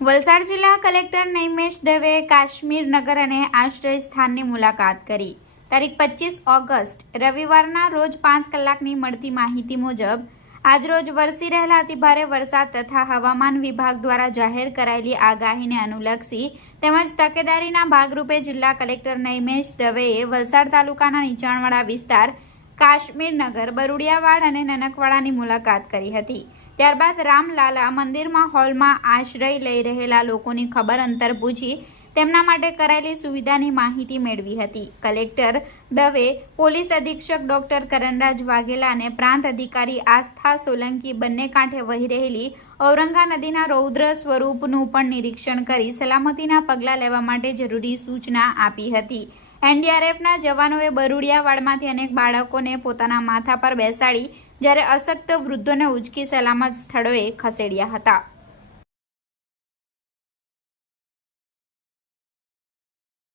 વલસાડ જિલ્લા કલેક્ટર નૈમેશ દવે કાશ્મીર નગર અને આશ્રય સ્થાનની મુલાકાત કરી. તારીખ પચીસ ઓગસ્ટ, રવિવારના રોજ પાંચ કલાકની મળતી માહિતી મુજબ આજરોજ વરસી રહેલા અતિભારે વરસાદ તથા હવામાન વિભાગ દ્વારા જાહેર કરાયેલી આગાહીને અનુલક્ષી તેમજ તકેદારીના ભાગરૂપે જિલ્લા કલેક્ટર નૈમેશ દવેએ વલસાડ તાલુકાના નીચાણવાળા વિસ્તાર કાશ્મીર નગર, બરુડિયાવાડ અને નનકવાડાની મુલાકાત કરી હતી. ત્યારબાદ રામલાલા મંદિરમાં હોલમાં આશ્રય લઈ રહેલા લોકોની ખબર અંતર પૂછી તેમના માટે કરાયેલી સુવિધાની માહિતી મેળવી હતી. કલેક્ટર દવે પોલીસ અધિક્ષક ડોક્ટર કરણરાજ વાઘેલા અને પ્રાંત અધિકારી આસ્થા સોલંકી બંને કાંઠે વહી રહેલી ઔરંગા નદીના રૌદ્ર સ્વરૂપનું પણ નિરીક્ષણ કરી સલામતીના પગલાં લેવા માટે જરૂરી સૂચના આપી હતી. એનડીઆરએફના જવાનોએ બરુડિયાવાડમાંથી અનેક બાળકોને પોતાના માથા પર બેસાડી જ્યારે અશક્ત વૃદ્ધોને ઉચકી સલામત સ્થળોએ ખસેડ્યા હતા.